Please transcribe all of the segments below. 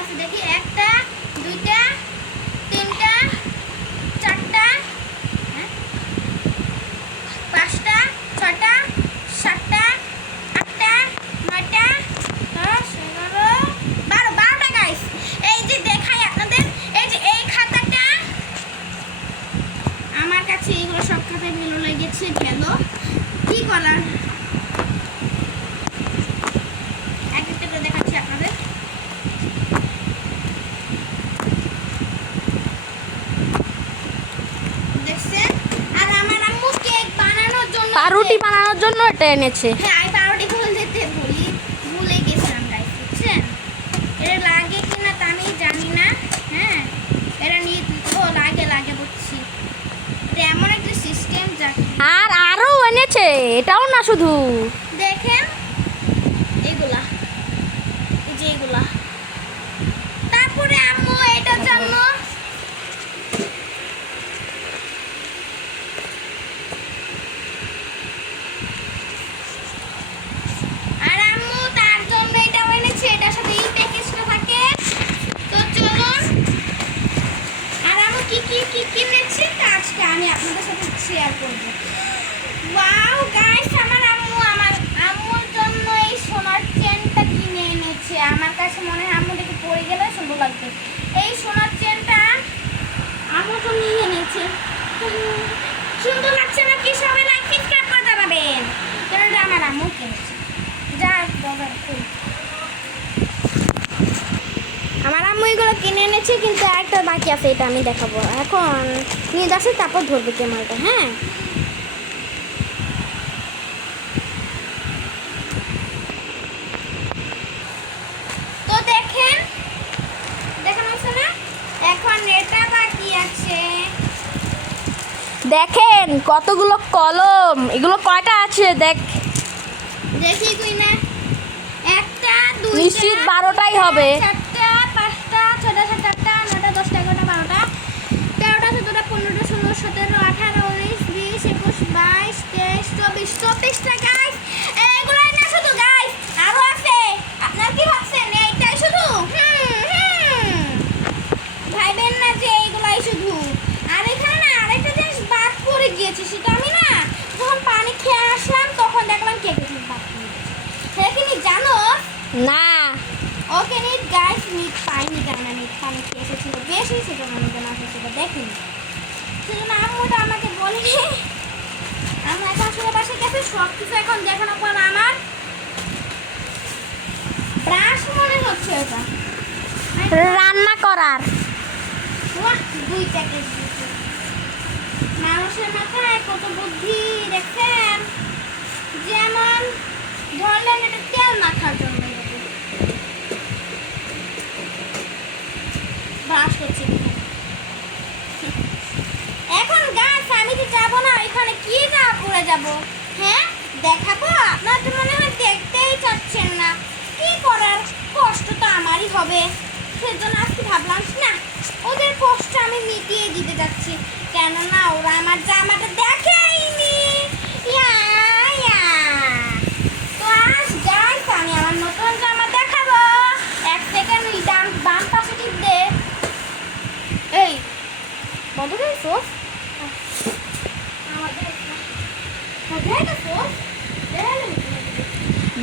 আছে দেখি, 1টা 2টা 3টা 4টা 5টা 6টা 7টা 8টা 9টা 10 11 12টা গাইস। এই যে দেখাই আপনাদের, এই যে এই খাতাটা আমার কাছে, এগুলো সব খাতায় ভালো লেগেছে। ভালো কি করার, এক একটা করে দেখাচ্ছি আপনাদের। দেখছেন? আর আমার আম্মু কেক বানানোর জন্য, পাউরুটি বানানোর জন্য এটা এনেছে। হ্যাঁ আমি পাউরুটি বলতে ভুলে গেছিলাম গাইস, বুঝছেন? এটা লাগে কিনা তা আমি জানি না। হ্যাঁ এটা নিয়ে ও লাগে বুঝছি। এটা এমন একটা সিস্টেম যা, আর আরো এনেছে, এটাও না শুধু। দেখেন এগুলা, এই যে এগুলা। তারপরে আম্মু এটার জন্য আর আম্মু তার জন্য এটাও এনেছে, এটার সাথে এই প্যাকেজটা থাকে। তো চলুন, আর আম্মু কি কিনেছে তা আজকে আমি আপনাদের সাথে শেয়ার করব। ওয়াও গাইস, আমার আম্মুর জন্য এই সোনার চেনটা কিনে এনেছে। আমার কাছে মনে হয় আম্মু দেখে পড়ে গেলে সুন্দর লাগবে। এই সোনার চেনটা আম্মুর জন্য এনেছে। সুন্দর লাগছে না কি? সবাই লাইক সাবস্ক্রাইব করে যাবেন, কারণ এটা আমার আম্মু কিনেছে। যা বাবা, আমার আম্মু এগুলো কিনে এনেছে, কিন্তু একটা বাকি আছে, এটা আমি দেখাবো। এখন নিয়ে যাচ্ছে, তারপর ধরবে ক্যামেরাটা। হ্যাঁ তো দেখেন, দেখানো হচ্ছে না? এখন এটা বাকি আছে। দেখেন কতগুলো কলম, এগুলো কয়টা আছে দেখ। দেখি কই না, 1টা 2টা নিশ্চিত 12টাই হবে। 4টা 5টা 6টা 7টা 8টা 9টা 10টা 11টা 13টা 14টা 15টা 16 17 18 19 20 21 22 23 24 24টা গাইস। এগুলাই না শুধু গাইস, আরো আছে। আপনারা কি ভাবছেন এইটাই শুধু? ভাইবেন না যে এইগুলাই শুধু। আর এখানে না আরেকটা জিনিস বাদ পড়ে গিয়েছে, সেটা আমি না যখন পানি খেয়ে আসলাম তখন দেখলাম কেকের বাদ পড়ে গেছে। সেটা কি জানো? না, ওকে নিট গাইস, নিট পাইনি, জানা নিট পানি খেয়ে এসেছিল বেশি, সেজন্য আমাকে না সেটা দেখিনি। সেজন্য আম্মুটা আমাকে বলেনি। আমরা এখন আসলে বাসায় গেছে, সব কিছু এখন দেখানোর পর আমার ব্রাশ মনে হচ্ছে ওটা রান্না করার। বাহ, 2 প্যাকেট দিয়েছে। মানুষের মাথায় কত বুদ্ধি দেখছেন। যেমন ধরলেন এটা তেল মাখার জন্য ব্রাশ করছি। এখন গাছ আমি তো যাবো না এখানে, কি না পড়ে যাবো। হ্যাঁ দেখাবো, আপনার তো মনে হয় দেখতেই চাচ্ছেন না। কি করার, কষ্ট তো আমারই হবে। সেজন্য আজকে ভাবলাম না, ওদের কষ্ট আমি মিটিয়ে দিতে যাচ্ছি। কেননা ওরা আমার জামাটা দেখেইনি। ইয়া ইয়া। তো আজ গাইস আমি আমার নতুন জামা দেখাবো। 1 সেকেন্ড বাম পাশে টিপ দে। এই বন্ধ করেছো?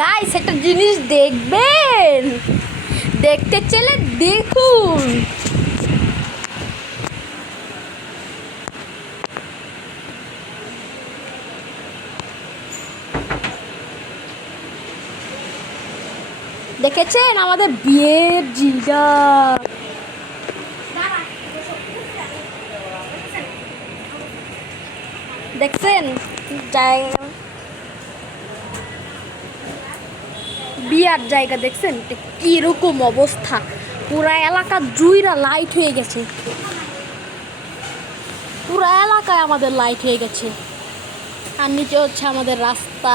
গাইস একটা জিনিস দেখবেন, দেখতে চলে দেখুন। দেখেছেন আমাদের বিয়ের জিটা? দেখছেন জায়গা, বিয়ার জায়গা দেখছেন কিরকম অবস্থা? পুরা এলাকা জুইরা লাইট হয়ে গেছে, পুরা এলাকায় আমাদের লাইট হয়ে গেছে। আর নিচে হচ্ছে আমাদের রাস্তা।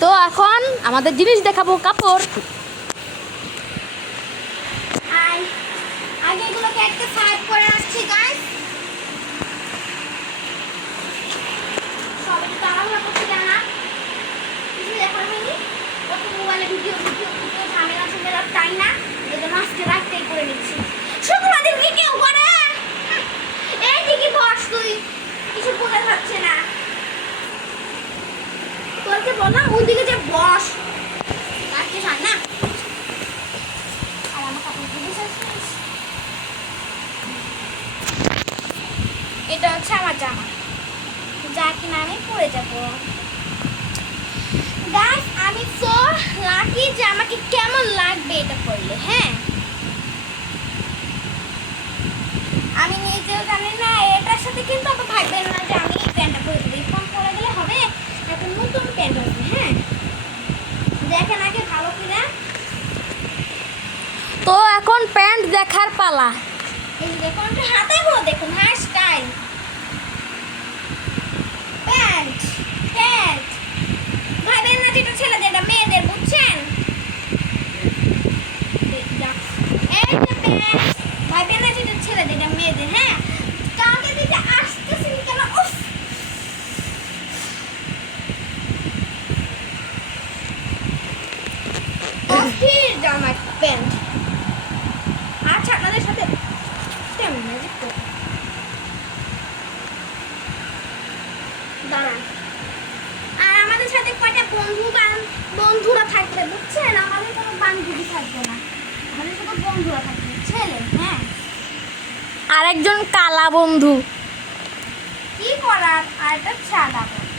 তো এখন আমাদের জিনিস দেখাবো, কাপড়। আগে এগুলোকে একটা সাইড করে রাখছি গাইস। সবাই তো তাড়াহুড়া করছে, জানা কিছু দেখার হয়নি। কত মোবাইলে ভিডিও ভিডিও ভিডিও ঝামেলা ঝামেলা তাই না, এই জন্য আজকে রাতটাই করে নিচ্ছি। শুক্রবার দিন কি কেউ করে? এই দিকে বস, তুই কিছু বলে থাকছে না, তোকে বললাম ওইদিকে যে বস, রাখতে চান না। আর আমার কাপড় ধুয়ে শেষ। এটা হচ্ছে আমার জামা, যা কিনা আমি পরে যাবো। গাইস, আমি তো লাকি যে আমাকে কেমন লাগবে এটা পরলে। হ্যাঁ, আমি নিজেও জানি না, এটার সাথে কিন্তু আমার ভাববেন না যে আমি এই প্যান্টটা পরে দেবো, এরকম পরে গেলে হবে একটা নতুন প্যান্ট হবে। হ্যাঁ, দেখেন আগে ভালো কিনা। তো এখন প্যান্ট দেখার পালা। এই যে দেখুন, একটা হাতে গুলো দেখুন, হ্যাঁ স্টাইল প্যান্ট। প্যান্ট ভাইবেন না যেটা ছেলেদের, এটা মেয়েদের, বুঝছেন? এই যে প্যান্ট ভাইবেন না যেটা ছেলেদের, এটা মেয়েদের। হ্যাঁ, কালকে দিতে আসতেছেন কেন? উফ, অস্থির জামা প্যান্ট। আচ্ছা, আপনাদের সাথে কেমন ম্যাজিক করবো, দাঁড়ান। আর আমাদের সাথে কয়টা বন্ধুরা থাকবে, বুঝছেন? আমাদের কোনো বান্ধবী থাকবে না, আমাদের শুধু বন্ধুরা থাকবে, ছেলে। হ্যাঁ, আরেকজন কালা বন্ধু, কি করার, আর একটা সাদা বন্ধু।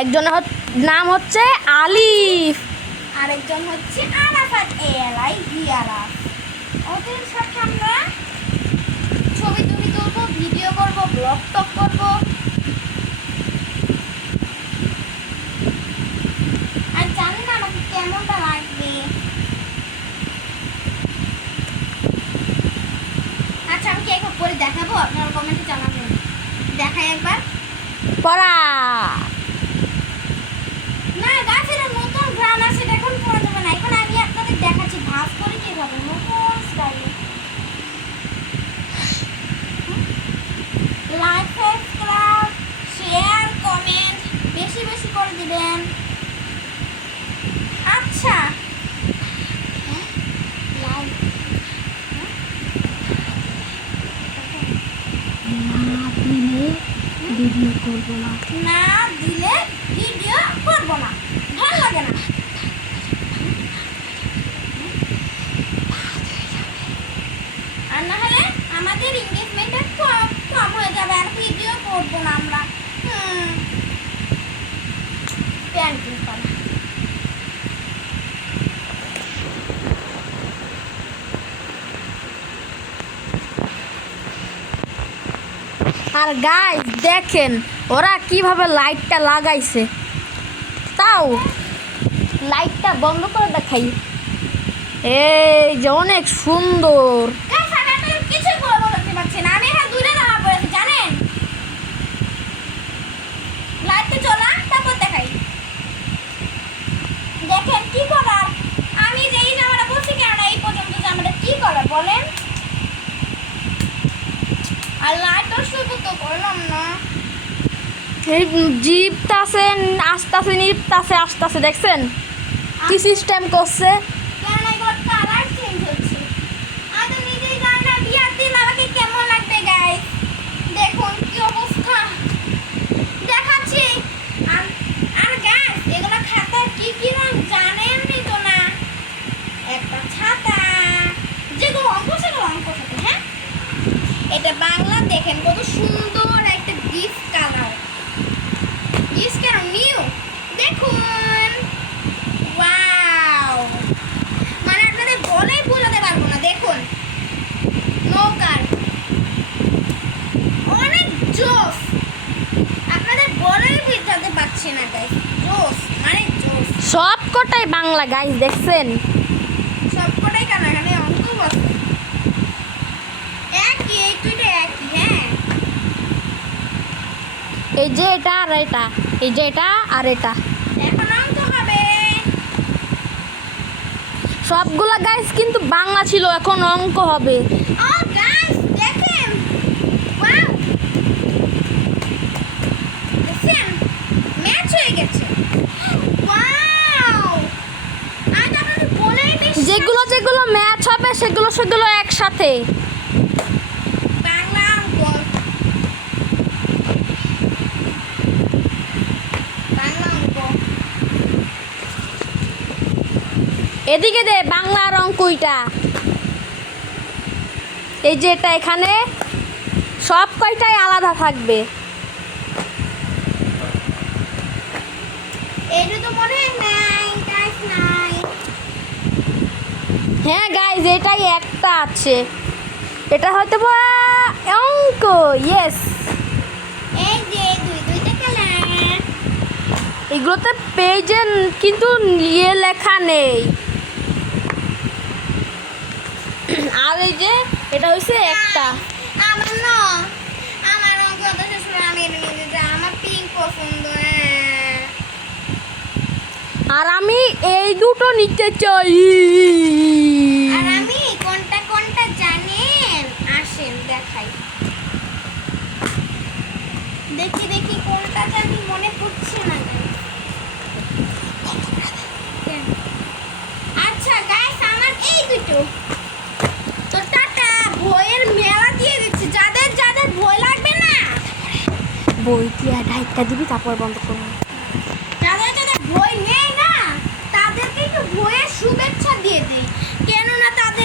একজনের নাম হচ্ছে আলিফ, আরেকজন হচ্ছে আরাফাত, এলাই হিয়ারা। ওদের সাথে আমরা ছবি টবি তুলবো, ভিডিও করবো, ব্লগ টক করবো। আর জানি না আমাকে কেমনটা লাগবে। আচ্ছা, আমি কি একবার পরে দেখাবো, আপনারা কমেন্টে জানাবেন। দেখাই একবার। পড়া। না গাছ, এটা নতুন গ্রাম আছে, এটা এখন পরা যাবে না। এখন আমি আপনাদের দেখাচ্ছি ভাঁজ করে কিভাবে নতুন স্টাইলে। লাইক, সাবস্ক্রাইব, শেয়ার, কমেন্ট বেশি বেশি করে দিবেন। আচ্ছা, লাইক ভিডিও করবো না। না দিলে ভিডিও করবো না, ভালো লাগে না। আর না হলে আমাদের এঙ্গেজমেন্টটা কম হয়ে যাবে, আর ভিডিও করবো না আমরা। প্যান্টিং করা। আর গাইস দেখেন ওরা কিভাবে লাইটটা লাগাইছে, তাও লাইটটা বন্ধ করে দেখাই। এই যে অনেক সুন্দর। গাইস, আমি আপনাদের কিছুই বলতে পারছি না, আমি এখানে দূরে দাঁড়া পড়েছি, জানেন? লাইটটা জ্বলা, তারপর দেখাই। দেখেন কি করার, আমি যে এই জামাটা বলছি কেন এই পর্যন্ত জামাটা কি করার বলেন? আর লাইটটা শুধু তো করলাম না। এই জিপতাছে আসতাছে, নিপতাছে আসতাছে, দেখছেন কি সিস্টেম করছে? কেন এগুলো কালার চেঞ্জ হচ্ছে? আমি তো নিজেই জানি না বিয়ার দিন আমাকে কেমন লাগবে। গাইস দেখুন কি অবস্থা, দেখাচ্ছি। আর আর গাইস, এগুলো খাতার কি কি রং জানেনই তো না। একটা ছাতা, যেগুলো অঙ্ক সেগুলো অঙ্ক থাকে। হ্যাঁ, এটা বাংলা। দেখেন কত সুন্দর একটা ডিপ কালার, ডিপ কেন নিউ, দেখুন। ওয়াও, মানে আপনাদের বলেই বোঝাতে পারবো না। দেখুন নৌকার, অনেক জোস, আপনাদের বলেই বোঝাতে পারছি না গাইস। জোস মানে জোস, সব কটাই বাংলা গাইস, দেখছেন? সবকটাই কানাকানি অঙ্ক বসে একই, এই দুইটা একই। হ্যাঁ, এই যে এটা আর এটা, এই যে এটা আর এটা, এখন অঙ্ক হবে। সবগুলা গাইস কিন্তু বাংলা ছিল, এখন অঙ্ক হবে। ও গাইস দেখেন, ওয়াও, দেখেন ম্যাচ হয়ে গেছে। ওয়াও, যেগুলো ম্যাচ হবে সেগুলো সেগুলো একসাথে। বাংলা অঙ্ক, বাংলা অঙ্ক। এদিকে দে বাংলার অঙ্কইটা। এই যে এটা এখানে সব কয়টাই আলাদা থাকবে। এটা তো মনে হয় নাই, গাইস নাই। হ্যাঁ গাইজ এটাই একটা আছে, এটা হয়তো বা অঙ্ক। ইয়েস, এই যে দুইটা কালার। এগুলোতে পেজে কিন্তু ইয়ে লেখা নেই। আর এই যে এটা হচ্ছে একটা। আমার না, আমার অঙ্ক তো শেষ করে আমি এটা নিয়ে যেতে, আমার পিঙ্ক পছন্দ। আর আমি এই দুটো নিতে চাই। আর আমি কোনটা কোনটা জানেন, আসেন দেখাই। দেখি দেখি কোনটা জানি মনে পড়ছে না। কেন? আচ্ছা গাইস, আমার এই দুটো। তো টাটা, বইয়ের মেলা দিয়ে দিচ্ছি, যাদের যাদের বই লাগবে না, বই দিয়ে ঢাইকা দিবি তারপর বন্ধ করবো। যাদের যাদের বই নেই না, তাদেরকে একটু বইয়ের শুভেচ্ছা দিয়ে দেই, কেননা তাদের